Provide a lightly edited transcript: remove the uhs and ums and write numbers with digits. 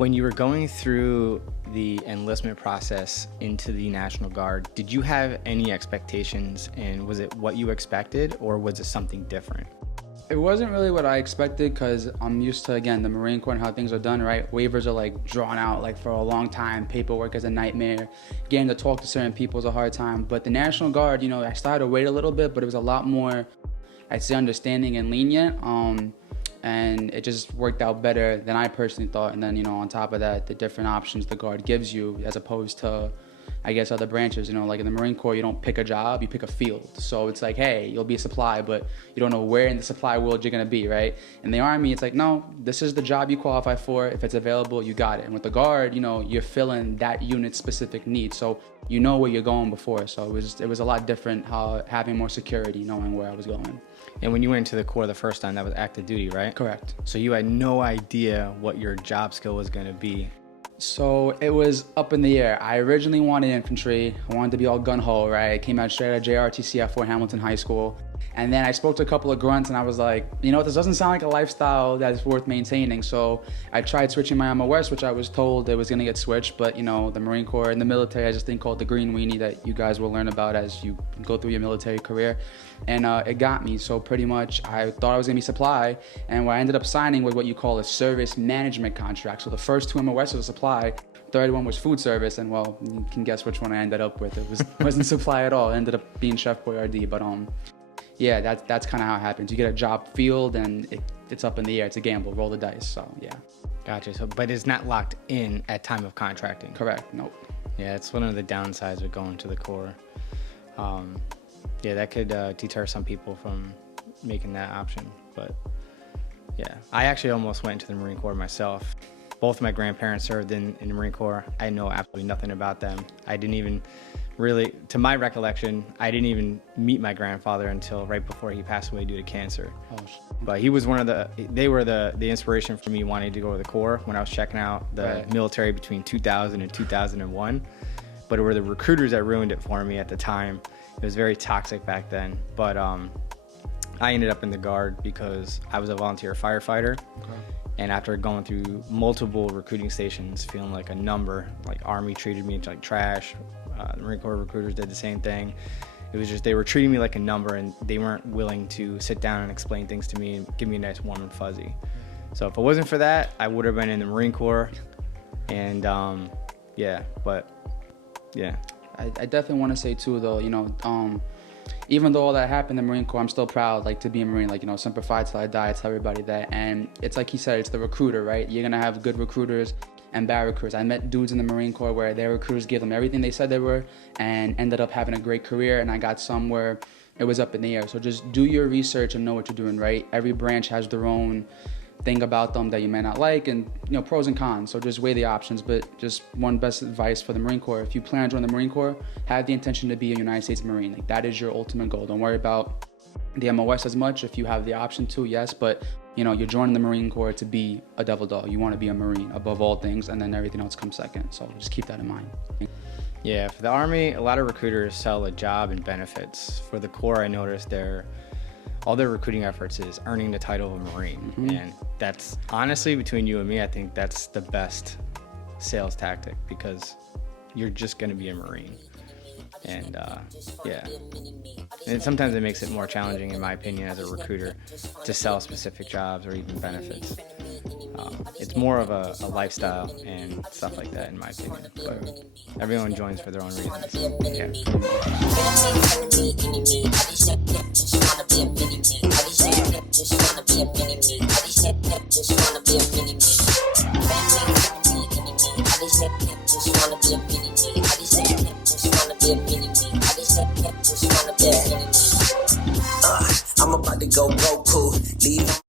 When you were going through the enlistment process into the National Guard, did you have any expectations, and was it what you expected or was it something different? It wasn't really what I expected because I'm used to, again, the Marine Corps and how things are done, right? Waivers are like drawn out like for a long time. Paperwork is a nightmare. Getting to talk to certain people is a hard time. But the National Guard, I started to wait a little bit, but it was a lot more, I'd say, understanding and lenient. And it just worked out better than I personally thought. And then, on top of that, the different options the Guard gives you as opposed to, I guess, other branches, like in the Marine Corps, you don't pick a job, you pick a field. So it's like, hey, you'll be a supply, but you don't know where in the supply world you're gonna be, right? In the Army, it's like, no, this is the job you qualify for. If it's available, you got it. And with the Guard, you're filling that unit's specific needs. So you know where you're going before. So it was a lot different having more security, knowing where I was going. And when you went into the Corps the first time, that was active duty, right? Correct. So you had no idea what your job skill was gonna be. So it was up in the air. I originally wanted infantry. I wanted to be all gun-ho, right? I came out straight out of JRTC at Fort Hamilton High School. And then I spoke to a couple of grunts and I was like, this doesn't sound like a lifestyle that's worth maintaining. So I tried switching my MOS, which I was told it was gonna get switched, but the Marine Corps and the military has this thing called the green weenie that you guys will learn about as you go through your military career. And it got me. So pretty much I thought I was gonna be supply. And what I ended up signing was what you call a service management contract. So the first two MOS was supply. Third one was food service, and well, you can guess which one I ended up with. Wasn't supply at all. It ended up being Chef Boyardee, but yeah, that's kind of how it happens. You get a job field and it's up in the air. It's a gamble, roll the dice, so yeah. Gotcha, so, but it's not locked in at time of contracting? Correct, nope. Yeah, it's one of the downsides with going to the Corps. Yeah, that could deter some people from making that option, but yeah. I actually almost went into the Marine Corps myself. Both of my grandparents served in the Marine Corps. I know absolutely nothing about them. I didn't even really, to my recollection, I didn't even meet my grandfather until right before he passed away due to cancer. Oh. But he was they were the inspiration for me wanting to go to the Corps when I was checking out the military between 2000 and 2001. But it were the recruiters that ruined it for me at the time. It was very toxic back then. But I ended up in the Guard because I was a volunteer firefighter. Okay. And after going through multiple recruiting stations, feeling like a number, like Army treated me like trash, the Marine Corps recruiters did the same thing. It was just, they were treating me like a number and they weren't willing to sit down and explain things to me and give me a nice warm and fuzzy. So if it wasn't for that, I would have been in the Marine Corps. And yeah, but yeah. I definitely want to say too though, even though all that happened in the Marine Corps, I'm still proud to be a Marine, Semper Fi till I die, I tell everybody that. And it's like he said, it's the recruiter, right? You're gonna have good recruiters and bad recruiters. I met dudes in the Marine Corps where their recruiters gave them everything they said they were and ended up having a great career, and I got some where it was up in the air. So just do your research and know what you're doing, right? Every branch has their own thing about them that you may not like, and pros and cons. So just weigh the options. But just one best advice for the Marine Corps: if you plan to join the Marine Corps, have the intention to be a United States Marine. That is your ultimate goal. Don't worry about the MOS as much. If you have the option to, yes, but you're joining the Marine Corps to be a devil dog. You want to be a Marine above all things, and then everything else comes second. So just keep that in mind. Yeah, for the Army, a lot of recruiters sell a job and benefits. For the Corps, I noticed all their recruiting efforts is earning the title of a Marine. Mm-hmm. And that's honestly, between you and me, I think that's the best sales tactic because you're just going to be a Marine. And yeah, and sometimes it makes it more challenging, in my opinion, as a recruiter to sell specific jobs or even benefits. It's more of a lifestyle and stuff like that, in my opinion. But everyone joins for their own reasons. Yeah. Just wanna be a mini-me.